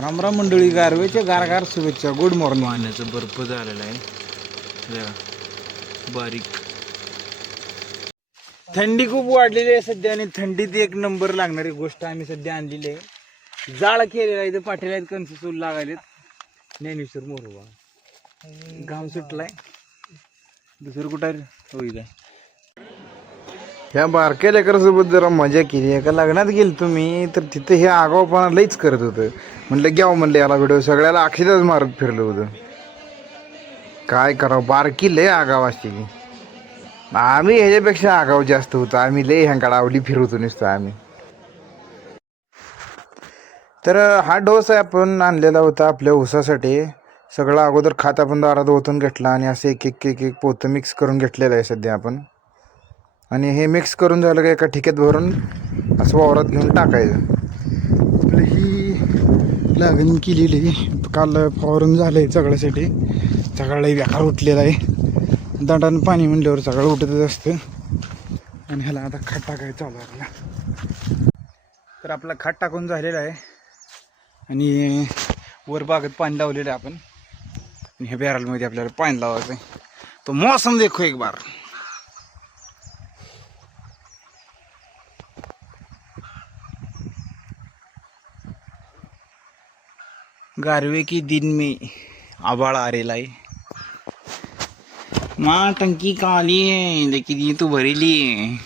रामराम मंडळी गारवेच्या गारगार शुभेच्छा. गुड मॉर्निंग पाण्याचा बर्फ झालेला आहे. बारीक. थंडी खूप वाढलेली आहे सध्या आणि थंडीत एक नंबर लागणारी गोष्ट आम्ही सध्या आणलेली आहे. जाळ केलेला आहे पाठीला आहेत कणस चूल लागायलेत. ज्ञानेश्वर मोरवा. घाम सुटलाय. दुसरं कुठं? हो इथं ह्या बारक्या लेकरासोबत जरा मजा केली. एका लग्नात गेल तुम्ही तर तिथे हे आगावपणा लईच करत होतं. म्हणलं घ्यावं हो, म्हणलं याला व्हिडिओ सगळ्याला अक्षितच मारत फिरलं होतं. काय करावं? बारकी लय आगाव असते आम्ही ह्याच्यापेक्षा आगाव जास्त होतो. आम्ही लय ह्यांकडे आवली फिरवतो नुसतं आम्ही. तर हा डोस आहे आपण आणलेला होता आपल्या ऊसासाठी. सगळं अगोदर खात आपण दारात ओतून घेतला आणि असं एक एक एक एक पोतं मिक्स करून घेतलेलं आहे सध्या आपण. आणि हे मिक्स करून झालं का एका ठिक्यात भरून असं वावरात घेऊन टाकायचं. आपलं ही लागण केलेली काल फवारून झालं आहे सगळ्यासाठी. सगळं व्याकार उठलेला आहे. दंडानं पाणी म्हणल्यावर सगळं उठतच असतं. आणि ह्याला आता खाट टाकायचं चालू आहे आपला. तर आपला खाट टाकून झालेला आहे. आणि वर बागेत पाणी लावलेलं आहे आपण. आणि ह्या बॅरलमध्ये आपल्याला पाणी लावायचं आहे तो मौसम देखो एक बार. गारवे की दिन में आबाळ आरेला आहे माँ टंकी काली है? लेकिन ये तो भरेली आहे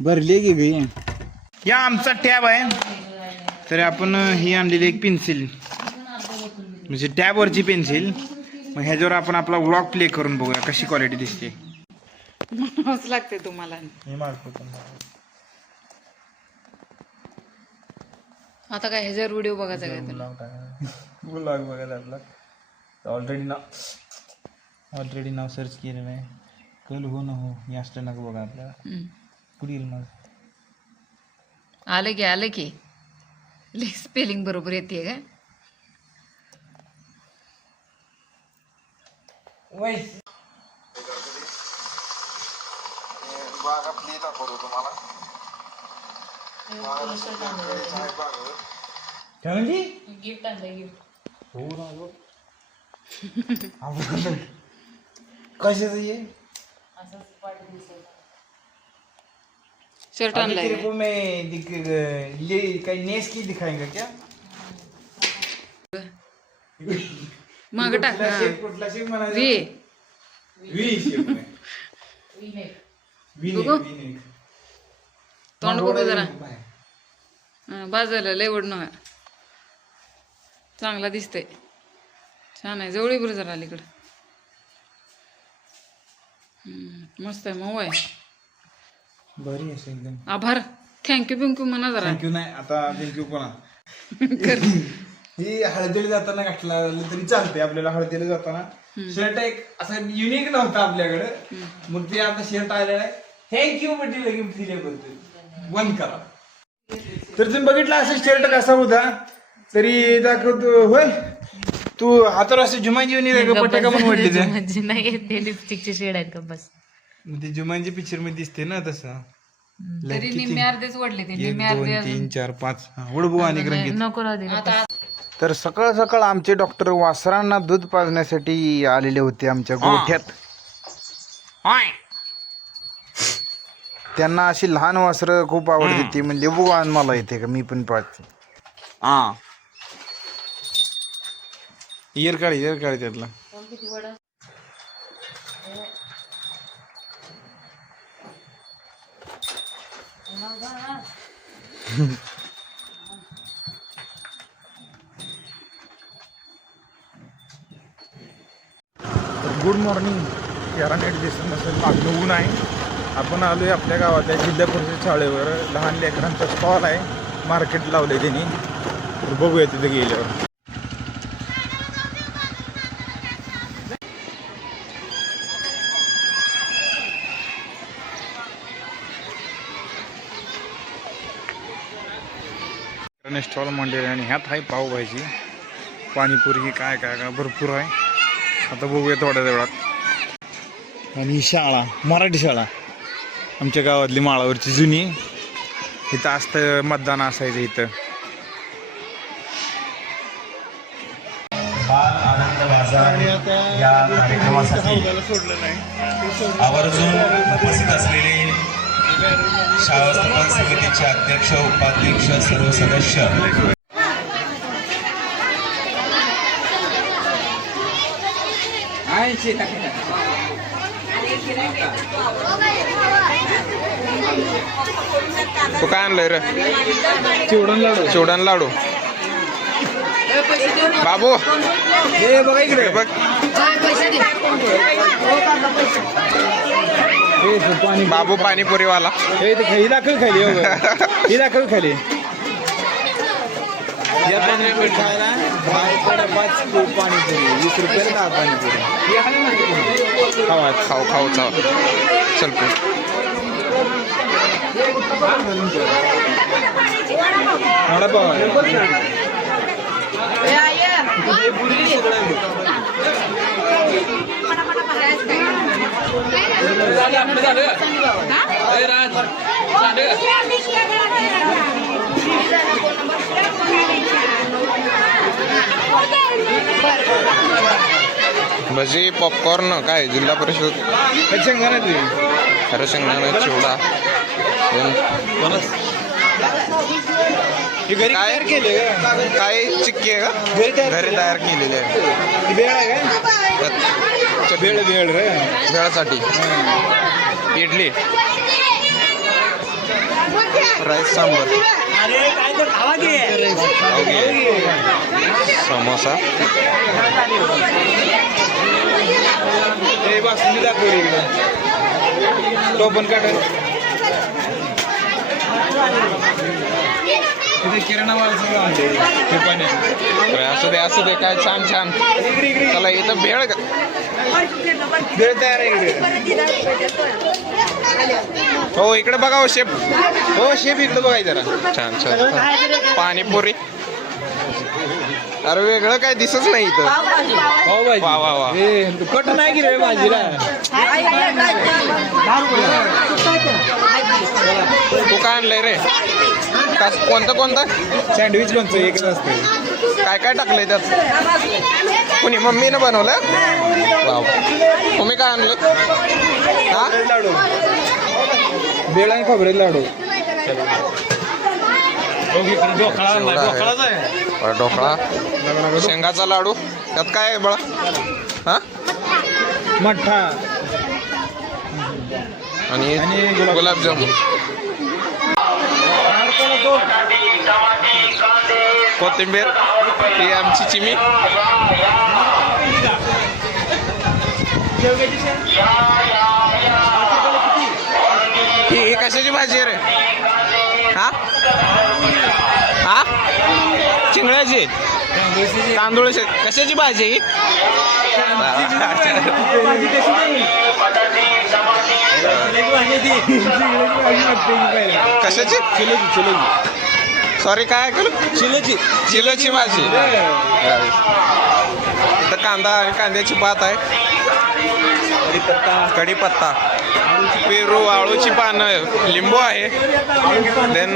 भरली की गई या आमचा टॅब आहे तर आपण ही आणलेली एक पेन्सिल म्हणजे टॅबवरची पेन्सिल मग ह्याच्यावर आपण आपला व्लॉग प्ले करून बघूया कशी क्वालिटी दिसते. मस्त लागते तुम्हाला. आता काय ह्याच्यावर व्हिडिओ बघायचा काय तुला? व्लॉग बघायला आपला. ऑलरेडी नाव ऑलरेडी नाव सर्च केलेलं आहे कल हो ना हो या नका बघा आपल्याला. हम्म. पुढे येईल मग. आलं की आलं की. स्पेलिंग बरोबर येते काय बाग आपली दाखवतो तुम्हाला. काय म्हणजे गिफ्ट आणलं गिफ्ट हो ना गं. आवडलं. कशाचं ये शर्ट अभी आणलाय तेरे को मैं दिख ये कहीं नेस की दिखाएंगे क्या माग टाक कुठला हा. shape- कुठला shape म्हणायचा? वी V shape आहे. तोंड बघू जरा? बाय. बाज झालं लय ओढ नव्हे. चांगला दिसतंय. छान आहे जवळी बरं जरा अलीकडं. हम्म, मस्त आहे मऊ आहे. बरी आहे एकदम. आभार. थँक्यू बिंक्यू म्हणा जरा. थँक्यू नाही आता थँक्यू कर. ही हळदीला जाताना घातला तरी चालते आपल्याला हळदीला जाताना. शर्ट एक असं युनिक नव्हता आपल्याकडे. मग ते आता शर्ट आलेलं आहे. थँक्यू म्हणजे लगेच दिले बोलतो बंद करा. तर तुम्ही बघितलं असं शर्ट कसा होता? तरी दाखवतो होय? तू हातावर असं जुमानजी पट्ट्या का म्हणून वाटली ते? म्हणजे नाही ते लिपस्टिकचे शेड आहेत का बस. मग ते जुमानजी पिक्चरमध्ये दिसते ना तसं. तरी निम्मे अर्धेच ओढले ते एक निम्मे दोन अर्धे तीन चार पाच. हा, उडबू आणि रंगीत. नको राहू दे आता तर सकाळ सकाळ आमचे डॉक्टर वासरांना दूध पाजण्यासाठी आलेले होते आमच्या गोठ्यात. त्यांना अशी लहान वासरं खूप आवडते ती. म्हणजे बुवा मला येते का मी पण पाजते हा. इयर काढ इयर काढ त्यातला. गुड मॉर्निंग तेरा नेट दिसत नसेल मागणं ऊन आहे आपण आलो आहे आपल्या गावातल्या जिल्हा परिषद शाळेवर. लहान लेकरांचा स्टॉल आहे. मार्केट लावले त्यांनी. तर बघूया तिथे गेल्यावर. स्टॉल मांडलेला आणि ह्यात आहे पावभाजी. पाणीपुरी काय काय काय भरपूर आहे. आता बघूया थोड्या वेळात. आणि शाळा मराठी शाळा. आमच्या गावातली माळावरची जुनी. इथं असतं मतदान असायचं इथं. बाल आनंद बाजार या कार्यक्रमासाठी आवर्जून उपस्थित असलेले शाळा स्थापन समितीचे अध्यक्ष उपाध्यक्ष सर्व सदस्य. तू काय आणलंय रे? चिवडण लाडू. चिवडण लाडू. बाबू. हे बघा इकडे. बघ. बाबू पाणीपुरीवाला. हे ही दाखल खाली हो. ही दाखल खाली. या पाणीपुरी खायला पाच पाणीपुरी. वीस रुपयाला दहा पाणीपुरी. खावा खाऊ खाऊ चाव चल वडापाव. भजी पॉपकॉर्न काय जिल्हा परिषद हे शेंगदाणा चिवडा घरी काय? तयार केले काय चिक्की आहे का? घरी तयार केलेली आहे. भेळ आहे का भेळ भेळ रे. भेळासाठी इडली. राईस सांबर. समोसा. हे बासुंदी दाखव रे इकडे. टोपण काढ. इथे किराणा सगळं आणले हे पण आहे. होय, असू दे असू दे काय छान छान. चला इथं भेळ भेळ तयार आहे इकडे. हो इकडे बघा हो शेप. हो शेप इकडे बघाय जरा. छान छान. पाणीपुरी. अरे वेगळं काय दिसत नाही इथं. भाई वा वा वा. हे कट नाही की रे भाजीला तू काय आणलंय रे? कोणतं कोणतं? सँडविच लोणचं एकच असतं. काय काय टाकलंय त्यात? कुणी मम्मीनं बनवलं? वा वा. तुम्ही काय आणलं? हा? लाडू बेळ आणि खोबरे लाडू. आहे. ढोकळा. शेंगाचा लाडू. त्यात काय आहे बळा? हा? मठ्ठा. आणि आणि गुलाब- गुलाबजामुन. कोथिंबीर ही आमची चिमी. ही ही कशाची भाजी रे? हा? हा? चिंगळ्याची? तांदूळाची. कशाची भाजी? आहे ही कशाची? सॉरी काय ऐकलं? चिलोची. चिलोची भाजी. कांदा आणि कांद्याची भात आहे. कढीपत्ता. पेरू आळूची पानं लिंबू आहे. देन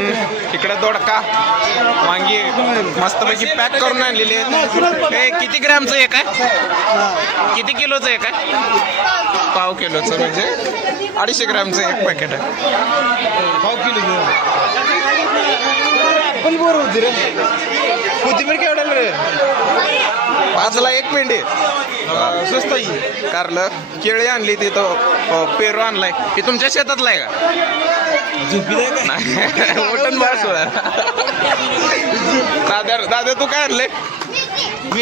इकडं दोडका. वांगी मस्तपैकी पॅक करून आणलेली आहेत. हे किती ग्रॅमचं एक आहे? किती किलोचं एक आहे? पाव किलोचं म्हणजे अडीचशे ग्रॅमचं एक पॅकेट आहे. पाव किलो पण होती रे. कोथिंबीर केवढ्याला रे? पाचला एक पेंडी. स्वस्त कारलं केळी आणली तिथं पेरू आणलाय. ही तुमच्या शेतातला आहे का उठून बस सोडा. दादा दादा तू काय आणले.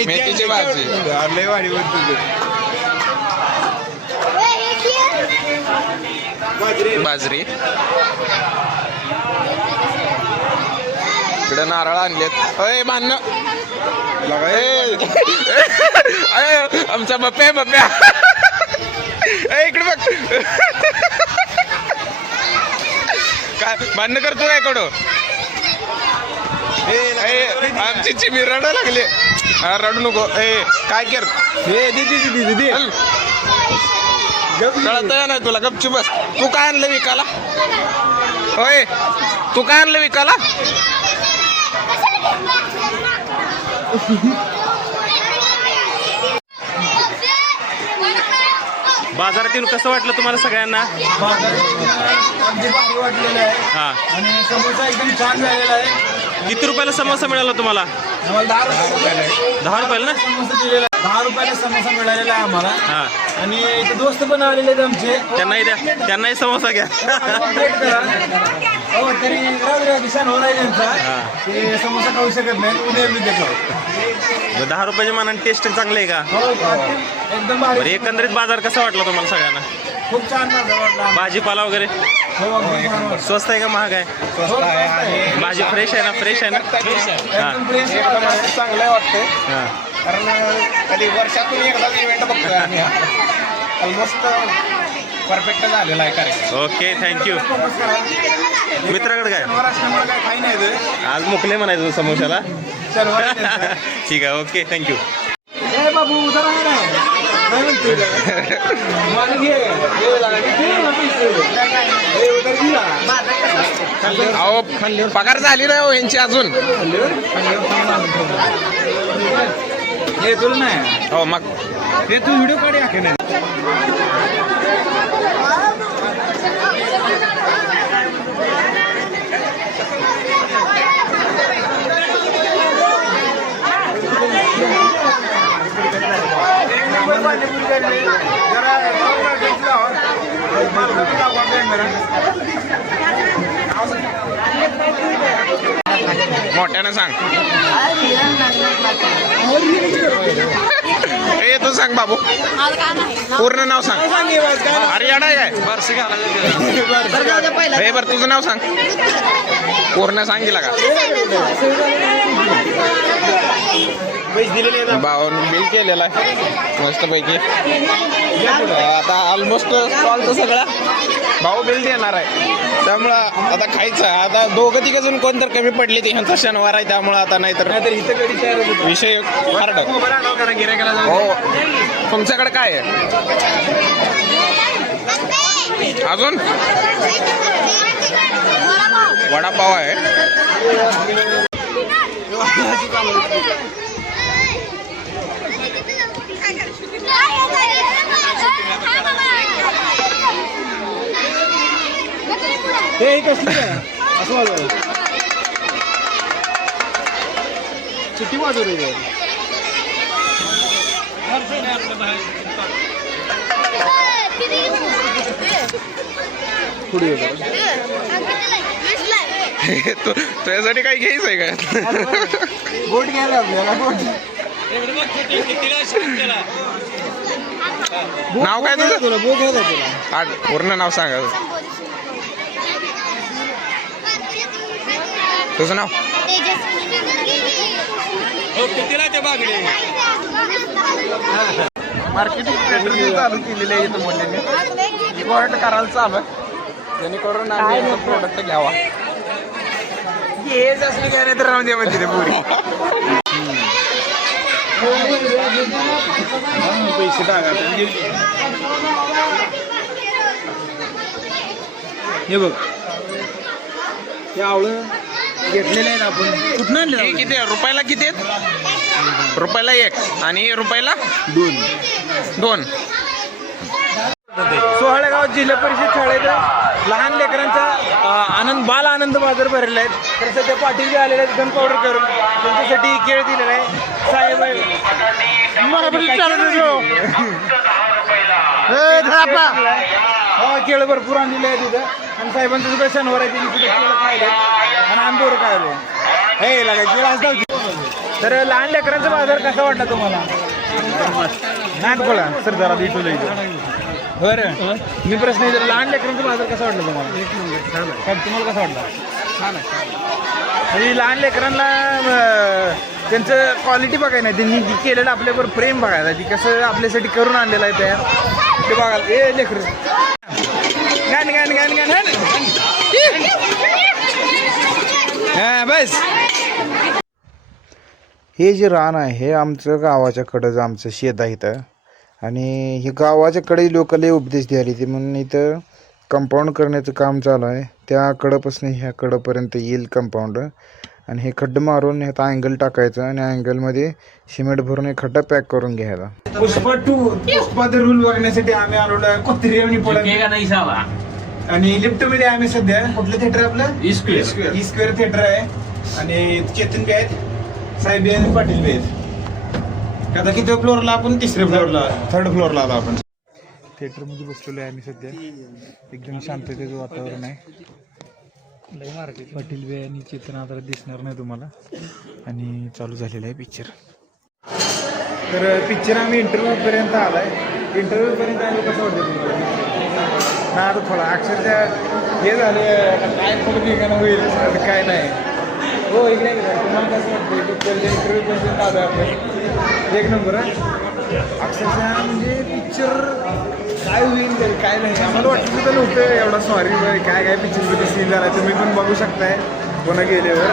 मेथीची भाजी. लय वाढी वर तुझे. बाजरी. इकडे नारळ आणलेत. अय ए, अय, आमचा बप्या ए, इकडे बघ. काय भांडण करतो काय कडो ए आमची चिमी रडा लागली. हा रडू नको. ए काय कर हे दे दे दे दे दे चल. कळत नाही तुला गपचूप बस. तू काय आणलं विकाला होय तू काय आणलं विकाला बाजारात येऊन कसं वाटलं तुम्हाला सगळ्यांना? हा. किती रुपयाला समोसा मिळाला तुम्हाला? दहा दहा रुपयाला ना? समोसा दिलेला दहा रुपयाला समोसा मिळालेला आहे आम्हाला. हा. आणि इथे दोस्त पण आलेले आहेत आमचे. त्यांनाही द्या. त्यांनाही समोसा घ्या. करा. हो तरी राहू द्या दिशान होणार आहे त्यांचा ते समोसा खाऊ शकत नाही उद्या मी देतो. दहा रुपयाच्या मानाने टेस्ट चांगली आहे का? हो एकदम बरं भारी एकंदरीत बाजार कसा वाटला तुम्हाला सगळ्यांना? खूप छान माझा वाटला भाजीपाला वगैरे? हो अगदी छान वाटलं. स्वस्त आहे का महाग आहे. भाजी फ्रेश आहे ना फ्रेश आहे ना? हा. एकदम फ्रेश आहे. चांगलं वाटतंय. हा. कारण कधी वर्षातून एकदाच इव्हेंट बघतोय आम्ही ऑलमोस्ट परफेक्ट झालेला आहे कार्यक्रम ओके थँक्यू मित्राकडे काय खाई नाही ते. आज मुकले म्हणायचं समोशाला शनिवारी त्यांचा. ठीक आहे ओके थँक्यू ए बाबू उधर आहे ना काय म्हणतोय का? मला घे. लागा, किती आहे ना पैसे? उधर घे ना. अहो पगार झाली नाही हो यांची अजून हे तुला नाही. हो मग. हे तू व्हिडिओ काढ आखे नाही मोठ्यानं सांग. ए तू सांग बाबू. पूर्ण नाव सांग. अरे याडा काय? हे बर तुझं नाव सांग. पूर्ण सांगितलं का? भावानं बिल केलेला आहे. मस्तपैकी. आता ऑलमोस्ट स्टॉलचं सगळा. भाऊ बिल देणार आहे. त्यामुळं आता खायचं आहे. आता दोघं तिघ जण कोण तर कमी पडले ते ह्यांचा शनिवार आहे त्यामुळं आता नाहीतर नाहीतर इथं कधी तयार होत. विषय हार्ड. हो. तुमच्याकडे काय आहे? अजून? वडापाव आहे. हे आहे? असं वाजव किती वाजवतो हे? पुढे ये जरा. तू तुझ्यासाठी काही घ्यायचं आहे का बोट घ्यायला आपल्याला बोट नाव काय तुझं पूर्ण नाव सांगा तुझं नाव? मार्केटिंग स्ट्रॅटेजी चालू केलेली आहे इथं मुलीने इम्पॉर्ट करायला चालू आहे. जेणेकरून आम्ही प्रोडक्ट घ्यावा. हेच असली काय नाही तर राहून द्या म्हणते ते पुरी. पैसे टाका. हे बघ. हे आवळं. घेतलेले आहेत आपण. आणले किती आहे? रुपयाला किती आहेत? रुपयाला एक. आणि रुपयाला? दोन. दोन. सोहळेगाव जिल्हा परिषद शाळेत लहान लेकरांचा अ, आनंद बाल आनंद बाजार भरलेला आहे. तर सध्या पाटील जे आलेले आहेत गन पावडर करून त्यांच्यासाठी खेळ दिलेला आहे. साहेब हो केळ भरपूर आणलेले आहे तिथं आणि साहेबांचं सुद्धा शनिवार आहे त्यांनी सुद्धा केळं खायले आणि आंबोर खायले हे लागायची राजधाव तर लहान लेकरांचा बाजार कसा वाटला तुम्हाला? नाथ बोला सर जरा दिसू इथं. बरं. मी प्रश्न विचारला लहान लेकरांचा बाजार कसा वाटला तुम्हाला? एक नंबर छान तुम्हाला कसा वाटला? छान म्हणजे लहान लेकरांना त्यांचं क्वालिटी बघायला नाही. त्यांनी जी केलेलं आपल्यावर प्रेम बघायला. ती कसं आपल्यासाठी करून आणलेलं आहे तयार ते बघायला ए लेकर. गाण गाण गाण गाण हाण. हा बस. हे जे रान आहे हे आमचं गावाच्या कडंच आमचं शेत आहे इथं. आणि हे गावाच्या कडे लोक लय उपदेश द्यायला ते म्हणून इथं कंपाऊंड करण्याचं काम चालू आहे. त्या कडपासून ह्या कडपर्यंत येईल कंपाऊंड आणि हे खड्डं मारून ह्यात अँगल टाकायचं आणि अँगलमध्ये सिमेंट भरून हे खड्डा पॅक करून घ्यायचा. Pushpa two Pushpa the rule बघण्यासाठी आम्ही आलो आणि पडत आणि लिफ्टमध्ये आम्ही सध्या कुठलं थिएटर आपलं? ई स्क्वेअर थिएटर आहे. आणि चेतन बी आहेत साहेब बी आणि पाटील बी आहेत. आता किती फ्लोअरला आपण? तिसऱ्या फ्लोअरला थर्ड फ्लोअरला आलो आपण. थिएटरमध्ये बसलेलो आहे आम्ही सध्या. एकदम शांततेचं वातावरण आहे. पाटील बी आणि चेतन आता दिसणार नाही तुम्हाला. आणि चालू झालेला आहे पिक्चर तर पिक्चर आम्ही इंटरव्ह्यू पर्यंत आलाय. इंटरव्ह्यू पर्यंत आलो कसं वाटतं तुम्हाला? ना आता थोडा अक्षरशः हे झाले काय थोडं ठिकाणं होईल आता काय नाही. हो इकडे तुम्हाला कसं वाटतं इंटरव्ह्यू पर्यंत आलो आपण एक नंबर अक्षरशः म्हणजे पिक्चर काय होईल काय- काय नाही. आम्हाला वाटलं सुद्धा नव्हतं एवढा सॉरी काय काय पिक्चरमध्ये सीन झाला तुम्ही पण बघू शकताय पुन्हा गेल्यावर.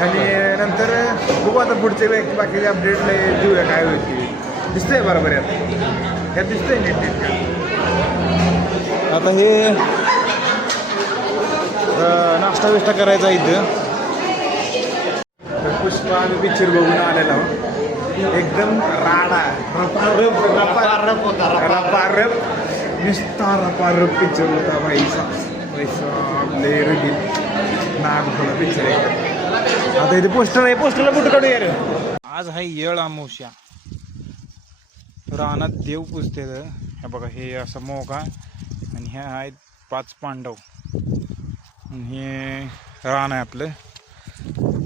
आणि नंतर बघू आता पुढचे बाकीचे अपडेट देऊया काय होईल ते. दिसतंय बरोबर यात. यात दिसतंय नेट नीट आता हे नाश्ता बिष्टा करायचा इथं. पुष्पा आम्ही पिक्चर बघून आलेला आहोत. एकदम राडा. रपारप रपारप होता रपारप. नुसता रपारप पिक्चर होता पैसा पैसा रगील नाग थोडा पिक्चर एकदम आता इथे पोस्टर आहे. पोस्टरला कुठं काढू यार आज आहे येळ अमावस्या रानात देव पुजते हे बघा हे असं मोका आणि ह्या आहेत पाच पांडव. आणि हे रान आहे आपलं.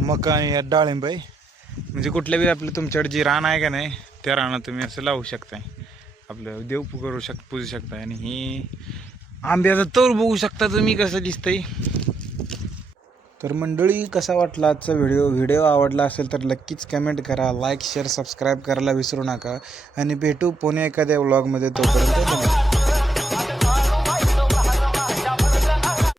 मका आणि यात डाळिंब आहे. म्हणजे कुठल्या बी आपलं तुमच्याकडे जी रान आहे का नाही त्या रानात तुम्ही असं लावू शकताय. आपलं देव करू शक पूजू शकताय. आणि ही आंब्याचा तोर बघू शकता तुम्ही कसं दिसतंय. तर मंडळी कसा वाटला आजचा व्हिडिओ? व्हिडिओ आवडला असेल तर नक्कीच कमेंट करा लाईक शेअर सबस्क्राईब करायला विसरू नका. आणि भेटू पुणे एखाद्या व्लॉगमध्ये तोपर्यंत